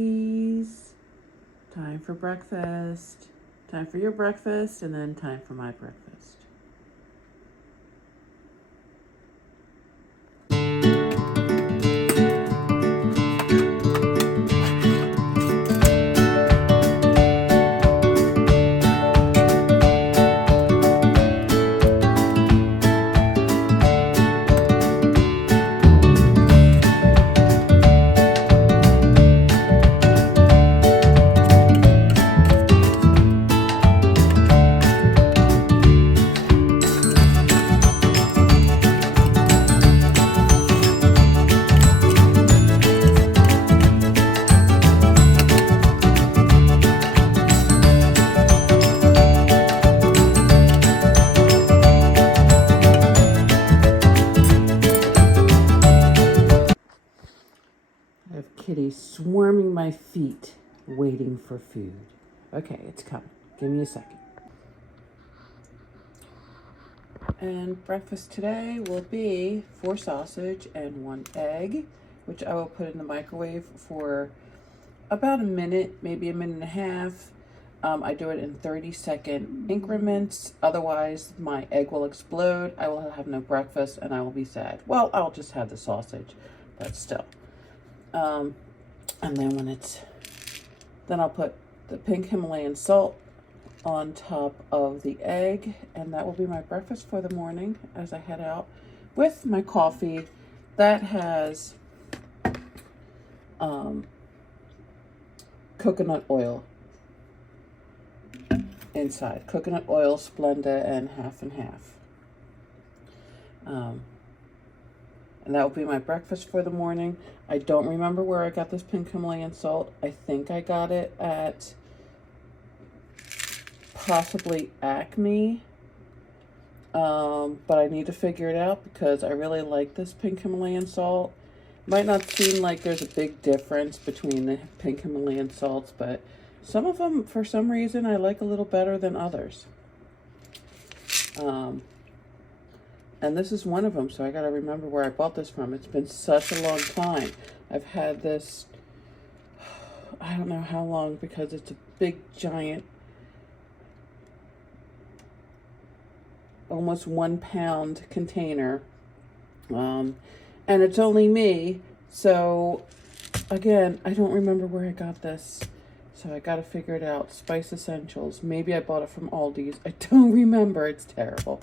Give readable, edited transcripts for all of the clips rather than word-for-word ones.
kitties. Time for breakfast. Time for your breakfast, and then time for my breakfast. I have kitties swarming my feet, waiting for food. Okay, it's coming. Give me a second. And breakfast today will be 4 sausage and 1 egg, which I will put in the microwave for about a minute, maybe a minute and a half. I do it in 30-second increments. Otherwise, my egg will explode. I will have no breakfast and I will be sad. Well, I'll just have the sausage, but still. And then then I'll put the pink Himalayan salt on top of the egg, and that will be my breakfast for the morning as I head out with my coffee that has coconut oil inside. Coconut oil, Splenda, and half and half. And that will be my breakfast for the morning. I don't remember where I got this pink Himalayan salt. I think I got it at possibly Acme. But I need to figure it out because I really like this pink Himalayan salt. Might not seem like there's a big difference between the pink Himalayan salts, but some of them, for some reason, I like a little better than others. And this is one of them, so I got to remember where I bought this from. It's been such a long time. I've had this, I don't know how long, because it's a big, giant, almost 1 pound container. And it's only me, so again, I don't remember where I got this. So I got to figure it out. Spice Essentials. Maybe I bought it from Aldi's. I don't remember. It's terrible.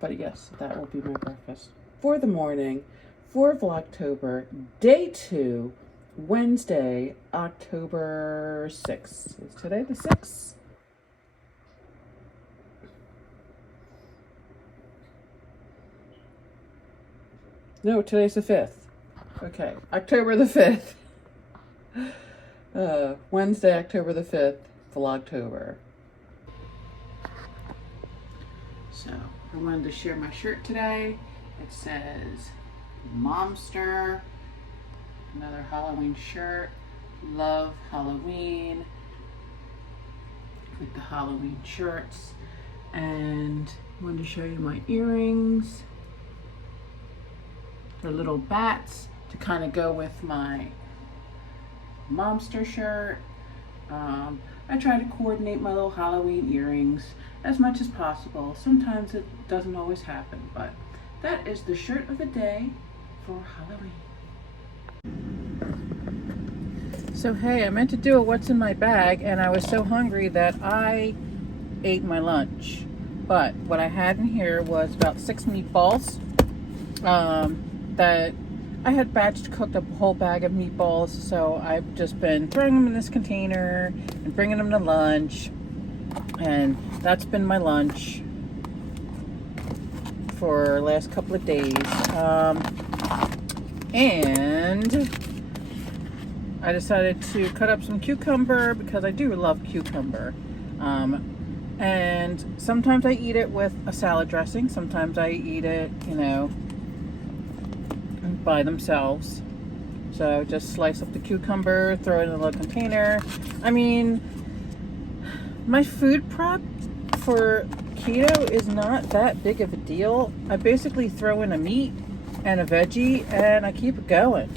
But yes, that will be my breakfast for the morning for Vlogtober, day 2, Wednesday, October 6th. Is today the 6th? No, today's the 5th. Okay, October the 5th. Wednesday, October the 5th, Vlogtober. So, I wanted to share my shirt today. It says Momster, another Halloween shirt. Love Halloween with the Halloween shirts. And I wanted to show you my earrings. They're little bats to kind of go with my Momster shirt. I try to coordinate my little Halloween earrings as much as possible. Sometimes it doesn't always happen, but that is the shirt of the day for Halloween. So hey, I meant to do a what's in my bag, and I was so hungry that I ate my lunch. But what I had in here was about 6 meatballs that I had batch cooked up a whole bag of meatballs, so I've just been throwing them in this container and bringing them to lunch, and that's been my lunch for the last couple of days. And I decided to cut up some cucumber because I do love cucumber. And sometimes I eat it with a salad dressing, sometimes I eat it, by themselves. So just slice up the cucumber, throw it in a little container. I mean, my food prep for keto is not that big of a deal. I basically throw in a meat and a veggie and I keep it going.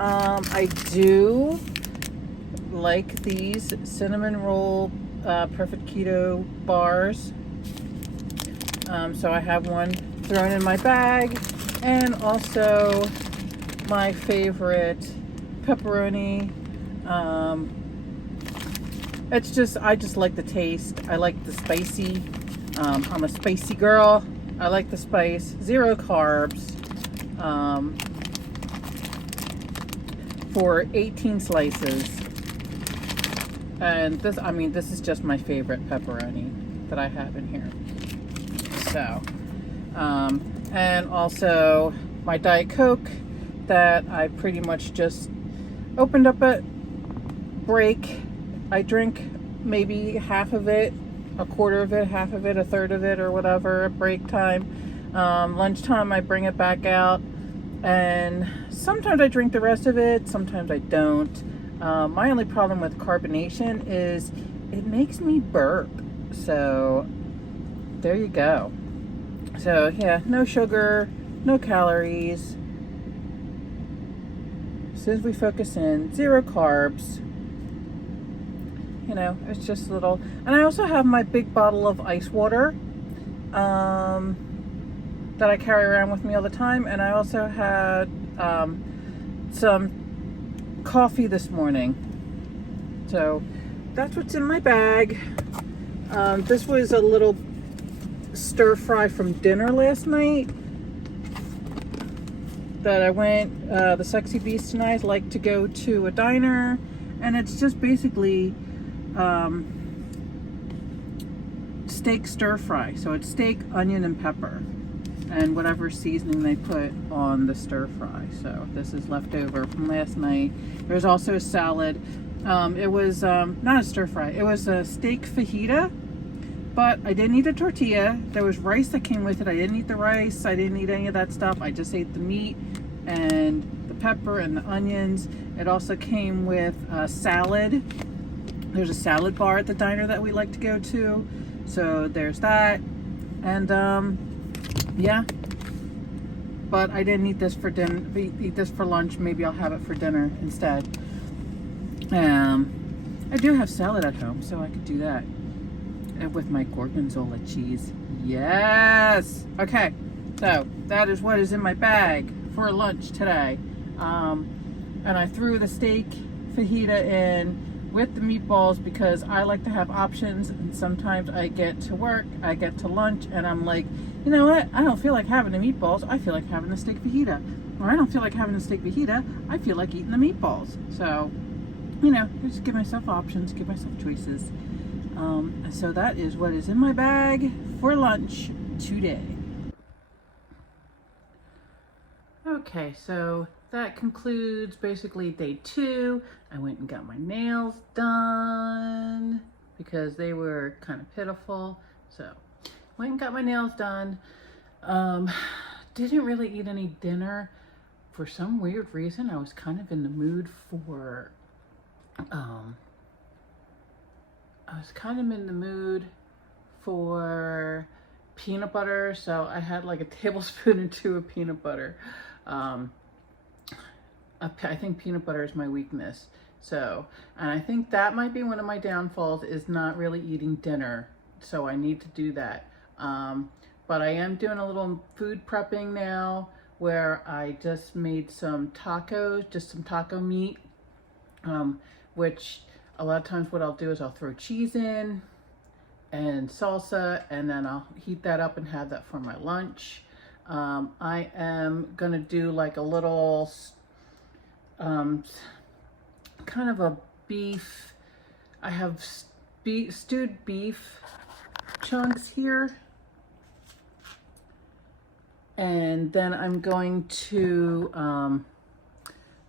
I do like these cinnamon roll perfect keto bars. So I have one thrown in my bag, and also my favorite pepperoni. It's just, I just like the taste. I like the spicy. I'm a spicy girl. I like the spice. 0 carbs. For 18 slices. And this, I mean, this is just my favorite pepperoni that I have in here. So, and also my Diet Coke that I pretty much just opened up at break. I drink maybe half of it, a quarter of it, half of it, a third of it, or whatever at break time. Lunchtime I bring it back out, and sometimes I drink the rest of it, sometimes I don't. My only problem with carbonation is it makes me burp. So there you go. So yeah, no sugar, no calories. As soon as we focus in, 0 carbs. You know, it's just little. And I also have my big bottle of ice water that I carry around with me all the time. And I also had some coffee this morning. So that's what's in my bag. This was a little stir fry from dinner last night that I went, the Sexy Beast and I like to go to a diner, and it's just basically steak stir fry. So it's steak, onion, and pepper, and whatever seasoning they put on the stir fry. So this is leftover from last night. There's also a salad. It was not a stir fry, it was a steak fajita, but I didn't eat a tortilla. There was rice that came with it. I didn't eat the rice, I didn't eat any of that stuff. I just ate the meat and the pepper and the onions. It also came with a salad. There's a salad bar at the diner that we like to go to, so there's that. And yeah, but I didn't eat this for dinner. Eat this for lunch. Maybe I'll have it for dinner instead. I do have salad at home, so I could do that. And with my gorgonzola cheese. Yes. Okay, so that is what is in my bag for lunch today. And I threw the steak fajita in with the meatballs because I like to have options, and sometimes I get to work, I get to lunch, and I'm like, you know what, I don't feel like having the meatballs, I feel like having the steak fajita. Or I don't feel like having the steak fajita, I feel like eating the meatballs. So, you know, just give myself options, give myself choices. So that is what is in my bag for lunch today. Okay, so that concludes basically day 2. I went and got my nails done because they were kind of pitiful. So went and got my nails done. Didn't really eat any dinner. For some weird reason, I was kind of in the mood for peanut butter, so I had like a tablespoon or 2 of peanut butter. I think peanut butter is my weakness. So, and I think that might be one of my downfalls, is not really eating dinner. So I need to do that. But I am doing a little food prepping now, where I just made some tacos, just some taco meat, which a lot of times what I'll do is I'll throw cheese in and salsa, and then I'll heat that up and have that for my lunch. I am gonna do like a little kind of a beef. I have stewed beef chunks here, and then I'm going to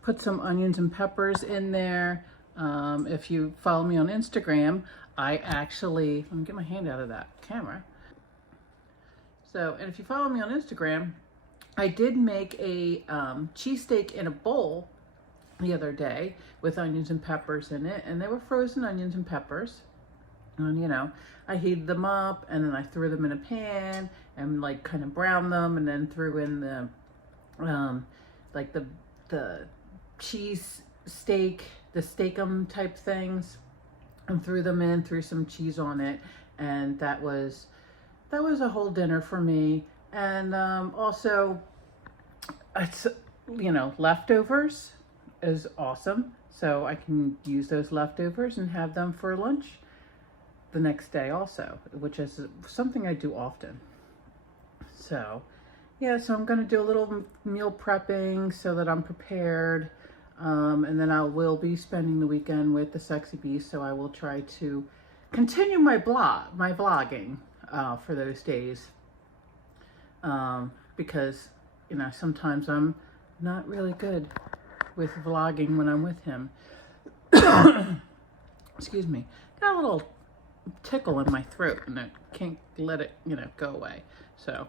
put some onions and peppers in there. If you follow me on Instagram, I actually, let me get my hand out of that camera. So, and if you follow me on Instagram, I did make a cheesesteak in a bowl the other day with onions and peppers in it, and they were frozen onions and peppers. And you know, I heated them up, and then I threw them in a pan and like kind of browned them, and then threw in the like the cheese steak the steak-em type things, and threw them in, threw some cheese on it, and that was a whole dinner for me. And also, it's, you know, leftovers is awesome, so I can use those leftovers and have them for lunch the next day also, which is something I do often. So yeah, so I'm going to do a little meal prepping so that I'm prepared. And then I will be spending the weekend with the Sexy Beast, so I will try to continue my vlogging for those days. Because, you know, sometimes I'm not really good with vlogging when I'm with him. Excuse me. Got a little tickle in my throat and I can't let it, you know, go away. So,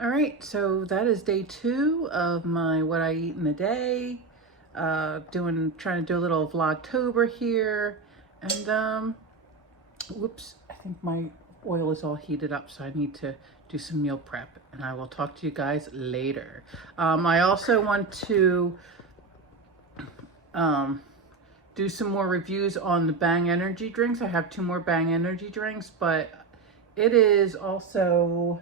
all right, so that is day 2 of my what I eat in a day. Trying to do a little Vlogtober here. And whoops, I think my oil is all heated up, so I need to do some meal prep, and I will talk to you guys later. I also want to do some more reviews on the Bang energy drinks. I have 2 more Bang energy drinks, but it is also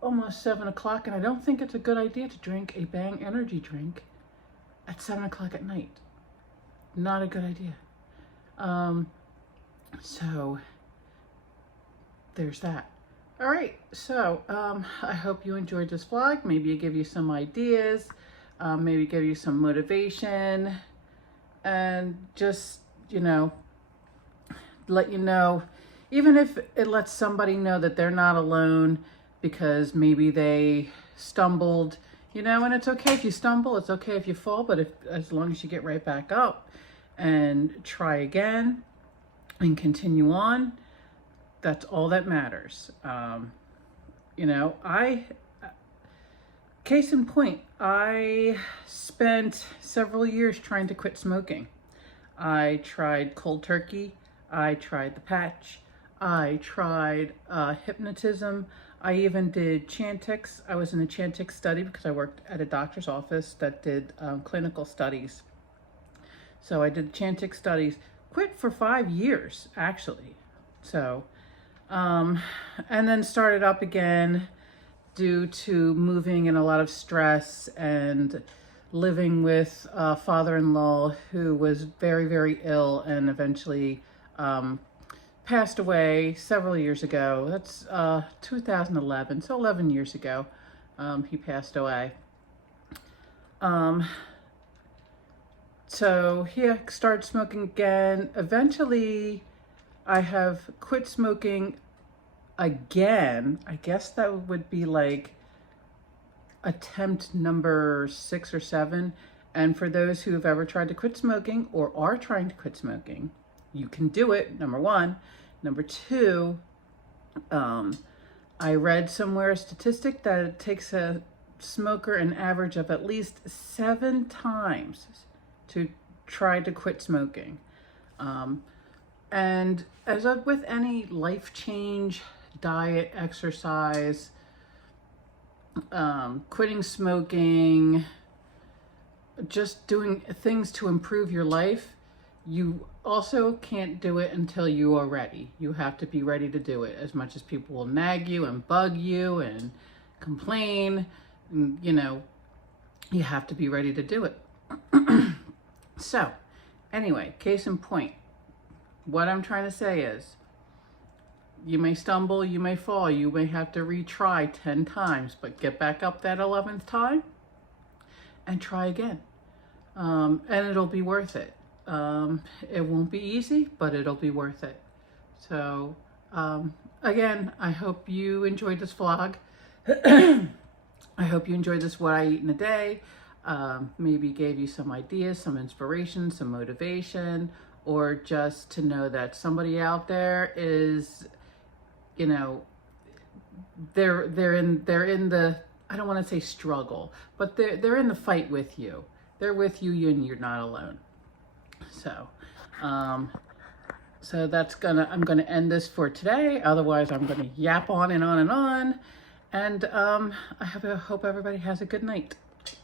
almost 7 o'clock, and I don't think it's a good idea to drink a Bang energy drink at 7 o'clock at night. Not a good idea. So there's that. All right, so I hope you enjoyed this vlog. Maybe it give you some ideas, maybe give you some motivation, and just, you know, let you know, even if it lets somebody know that they're not alone because maybe they stumbled, you know, and it's okay if you stumble, it's okay if you fall, but as long as you get right back up and try again and continue on, that's all that matters. You know, case in point, I spent several years trying to quit smoking. I tried cold turkey, I tried the patch, I tried hypnotism, I even did Chantix. I was in a Chantix study because I worked at a doctor's office that did clinical studies. So I did Chantix studies, quit for 5 years actually. So, and then started up again due to moving and a lot of stress and living with a father-in-law who was very, very ill and eventually passed away several years ago. That's 2011, so 11 years ago he passed away. So he started smoking again. Eventually I have quit smoking again. I guess that would be like attempt number 6 or 7. And for those who have ever tried to quit smoking or are trying to quit smoking, you can do it, number 1. Number 2, I read somewhere a statistic that it takes a smoker an average of at least 7 times to try to quit smoking. And as with any life change, diet, exercise, quitting smoking, just doing things to improve your life, you also can't do it until you are ready. You have to be ready to do it. As much as people will nag you and bug you and complain, you know, you have to be ready to do it. So, anyway, case in point, what I'm trying to say is, you may stumble, you may fall, you may have to retry 10 times, but get back up that 11th time and try again. And it'll be worth it. It won't be easy, but it'll be worth it. So, again, I hope you enjoyed this vlog. I hope you enjoyed this what I eat in a day. Maybe gave you some ideas, some inspiration, some motivation, or just to know that somebody out there is, you know, they're in the, I don't want to say struggle, but they're in the fight with you. They're with you and you're not alone. So, so that's I'm gonna end this for today. Otherwise, I'm gonna yap on and on and on. And I hope everybody has a good night.